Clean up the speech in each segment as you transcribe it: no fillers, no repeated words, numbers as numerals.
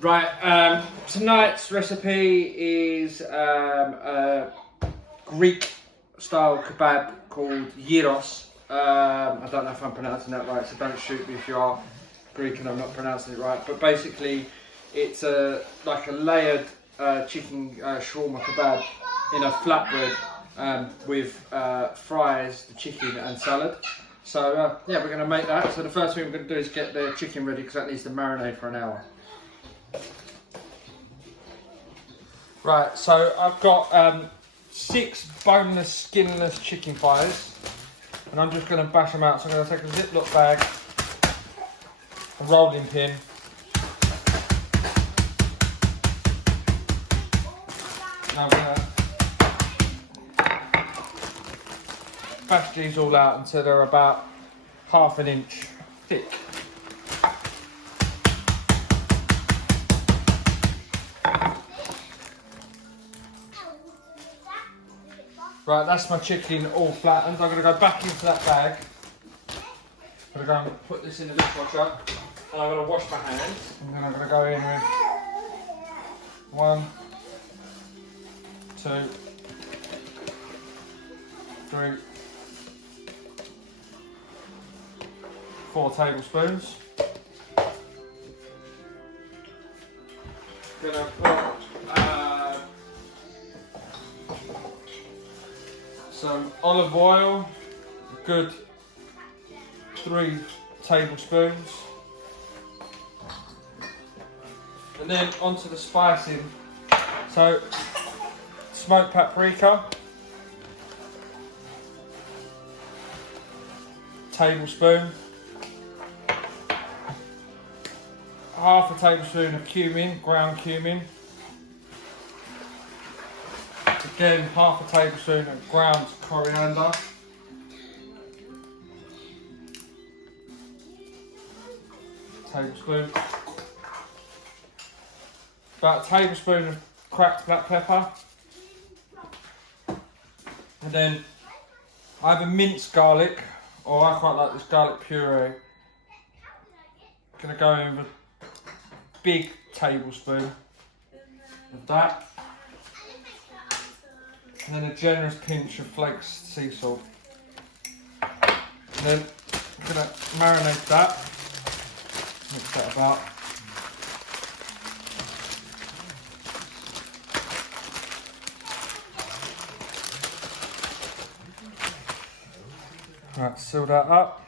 Right, tonight's recipe is a Greek style kebab called gyros. I don't know if I'm pronouncing that right, so don't shoot me if you are Greek and I'm not pronouncing it right. But basically, it's like a layered chicken shawarma kebab in a flatbread with fries, the chicken and salad. So yeah, we're going to make that. So the first thing we're going to do is get the chicken ready because that needs to marinate for an hour. Right, so I've got 6 boneless, skinless chicken thighs, and I'm just going to bash them out. So I'm going to take a Ziploc bag, a rolling pin, and I'm going to bash these all out until they're about ½ an inch thick. Right, that's my chicken all flattened. I'm going to go back into that bag. I'm going to go and put this in the dishwasher. And I'm going to wash my hands. And then I'm going to go in with 1, 2, 3, 4 tablespoons. Going to put some olive oil, a good 3 tablespoons, and then onto the spicing. So smoked paprika, tablespoon, ½ a tablespoon of cumin, ground cumin. Again, ½ a tablespoon of ground coriander. Tablespoon. About a tablespoon of cracked black pepper. And then either minced garlic, or I quite like this garlic puree. I'm going to go in with a big tablespoon of that. And then a generous pinch of flaked sea salt. And then I'm going to marinate that. Mix that about. Right, seal that up.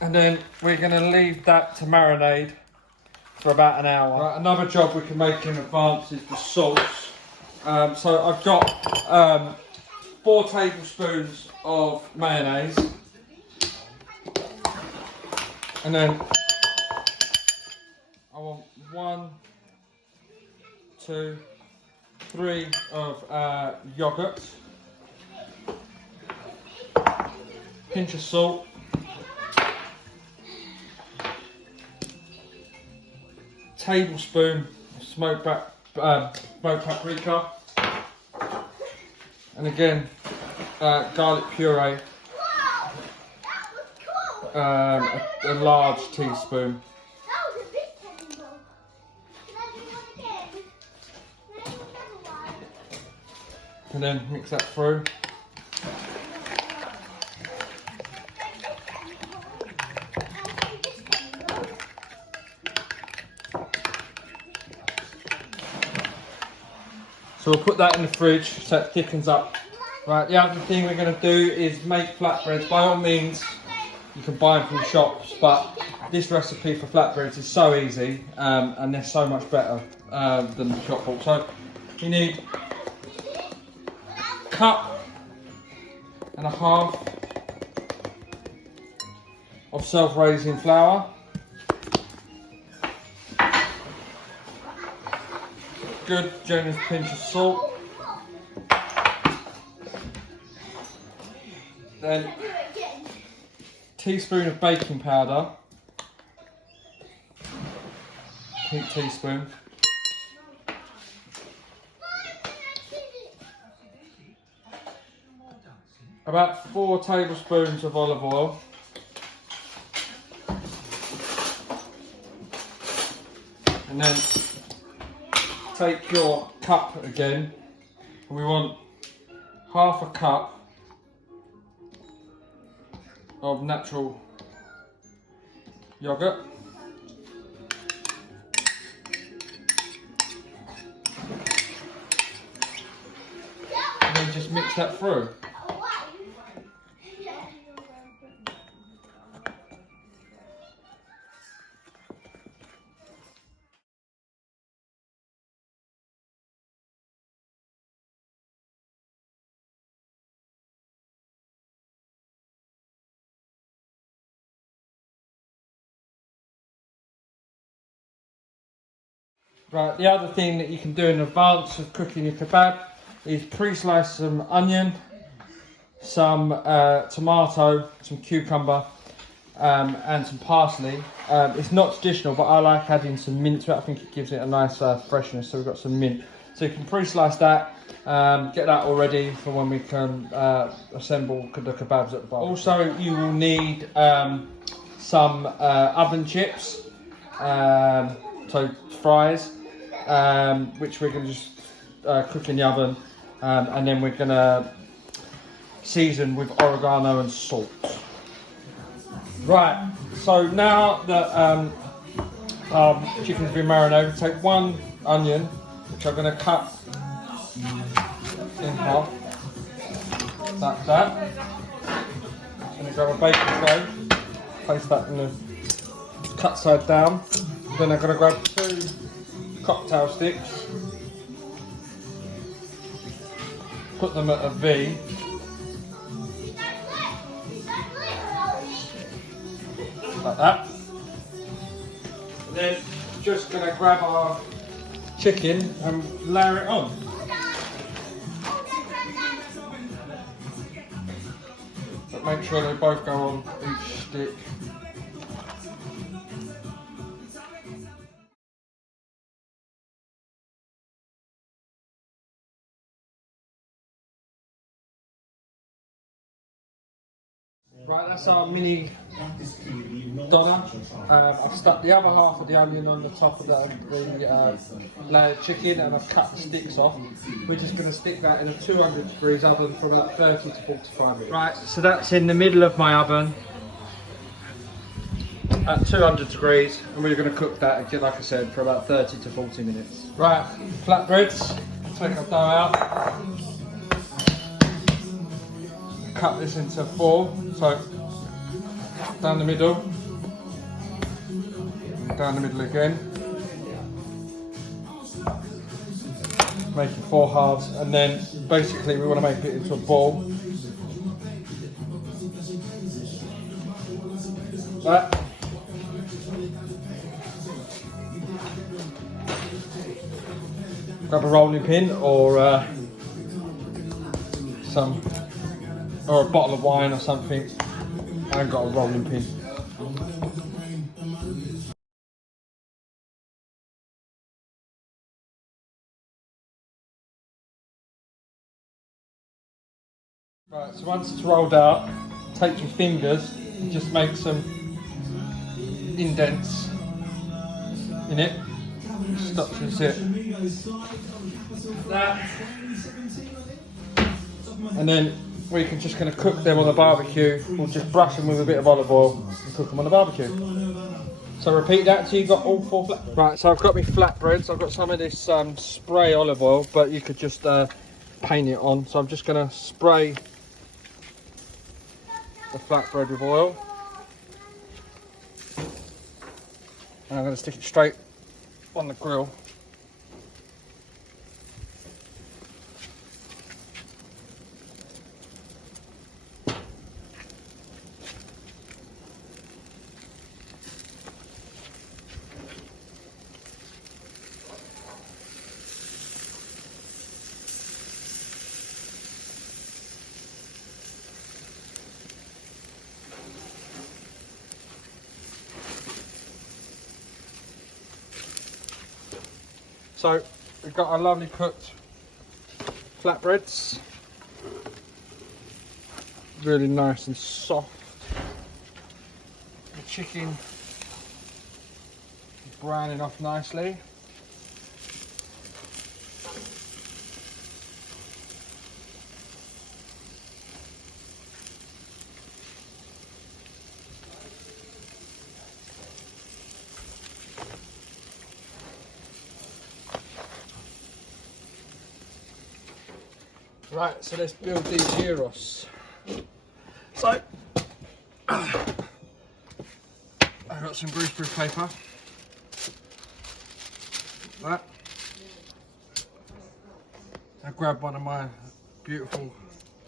And then we're going to leave that to marinate for about an hour. Right, another job we can make in advance is the sauce. So I've got 4 tablespoons of mayonnaise, and then I want 1, 2, 3 of yogurt, pinch of salt, tablespoon of smoked paprika, and again garlic puree, a large teaspoon. And then mix that through. So we'll put that in the fridge so it thickens up. Right, the other thing we're going to do is make flatbreads. By all means, you can buy them from the shops, but this recipe for flatbreads is so easy and they're so much better than the shop bought. So you need a cup and a half of self-raising flour. Good generous pinch of salt. Then teaspoon of baking powder. Heap teaspoon. About 4 tablespoons of olive oil. And then take your cup again, and we want half a cup of natural yogurt. And then just mix that through. Right, the other thing that you can do in advance of cooking your kebab is pre-slice some onion, some tomato, some cucumber, and some parsley. It's not traditional, but I like adding some mint to it. I think it gives it a nice freshness, so we've got some mint. So you can pre-slice that, get that all ready for when we can assemble the kebabs at the bottom. Also, you will need some oven chips, so fries, which we're going to just cook in the oven, and then we're going to season with oregano and salt. Right, so now that our chicken's been marinated, take one onion, which I'm going to cut in half, like that. I'm going to grab a baking tray, place that in the cut side down. Then I'm going to grab 2 cocktail sticks, put them at a V, like that. And then just going to grab our chicken and layer it on. But make sure they both go on each stick. Right, that's our mini doner. I've stuck the other half of the onion on the top of the layered chicken, and I've cut the sticks off. We're just going to stick that in a 200 degrees oven for about 30 to 45 minutes. Right, so that's in the middle of my oven at 200 degrees, and we're going to cook that again, like I said, for about 30 to 40 minutes. Right, flatbreads. Take our dough out. Cut this into 4, so down the middle, down the middle again, making 4 halves, and then basically we want to make it into a ball. That. Grab a rolling pin or a bottle of wine or something. I ain't got a rolling pin. Right, so once it's rolled out, take your fingers and just make some indents in it. Structures it. That. And then we can just going to cook them on the barbecue. We'll just brush them with a bit of olive oil and cook them on the barbecue. So repeat that until you've got all 4 flatbreads. Right, so I've got my flatbreads. I've got some of this spray olive oil, but you could just paint it on. So I'm just going to spray the flatbread with oil. And I'm going to stick it straight on the grill. So we've got our lovely cooked flatbreads, really nice and soft. The chicken browning off nicely. Right, so let's build these gyros. So, I've got some greaseproof paper. That. I grab one of my beautiful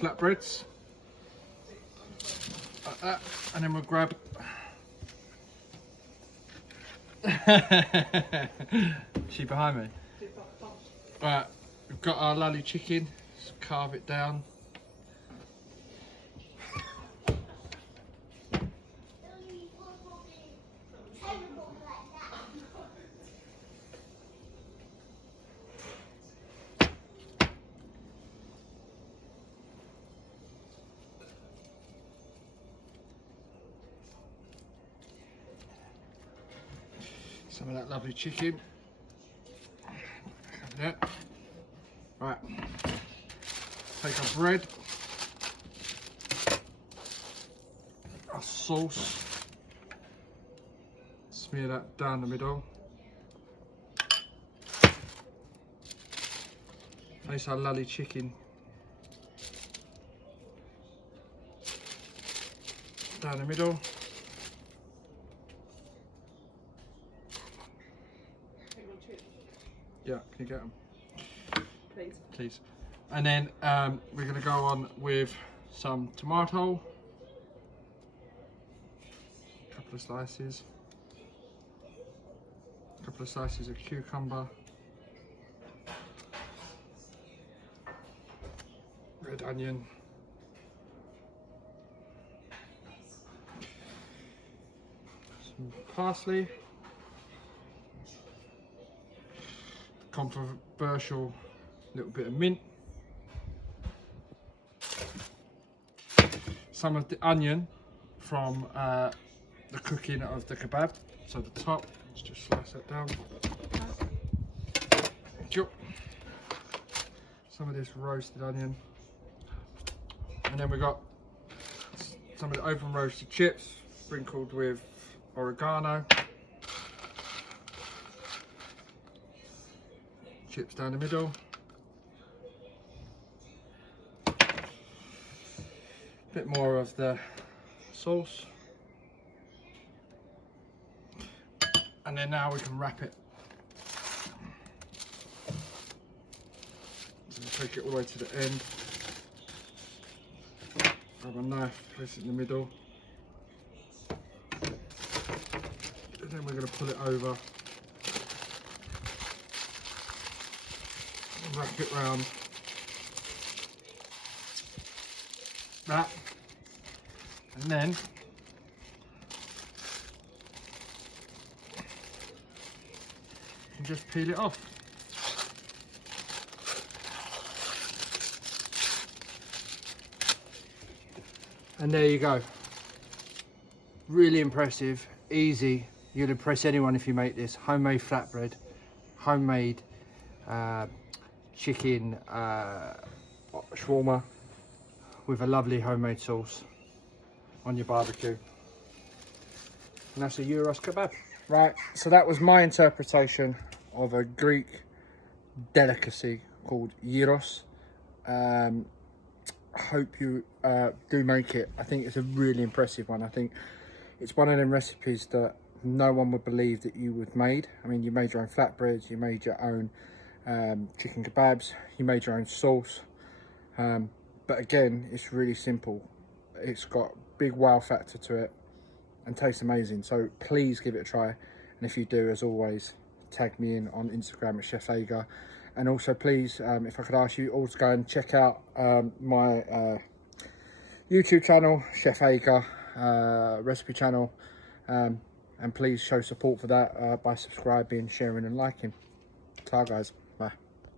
flatbreads. Like that. And then we'll grab... She behind me? Right, we've got our lolly chicken. Just carve it down. Some of that lovely chicken. Yeah. Right. Take our bread. Our sauce. Smear that down the middle. Place our lolly chicken down the middle. Yeah, can you get them? Please. Please. And then we're going to go on with some tomato. A couple of slices. A couple of slices of cucumber. Red onion. Some parsley. Controversial little bit of mint, some of the onion from the cooking of the kebab, so the top, let's just slice that down. Thank you. Some of this roasted onion, and then we got some of the oven roasted chips sprinkled with oregano. Chips down the middle. Bit more of the sauce. And then now we can wrap it. So take it all the way to the end. Grab a knife, place it in the middle. And then we're going to pull it over. Wrap it round that, and then you can just peel it off. And there you go. Really impressive, easy. You'll impress anyone if you make this. Homemade flatbread, homemade chicken shawarma with a lovely homemade sauce on your barbecue. And that's a gyros kebab. Right, so that was my interpretation of a Greek delicacy called gyros. I hope you do make it. I think it's a really impressive one. I think it's one of them recipes that no one would believe that you would made. I mean, you made your own flatbreads, you made your own chicken kebabs, you made your own sauce, but again, it's really simple. It's got big wow factor to it and tastes amazing, so please give it a try. And if you do, as always, tag me in on Instagram at Chef Ager. And also please, if I could ask you all to go and check out my YouTube channel, Chef Ager recipe channel, and please show support for that by subscribing, sharing and liking. Ta guys.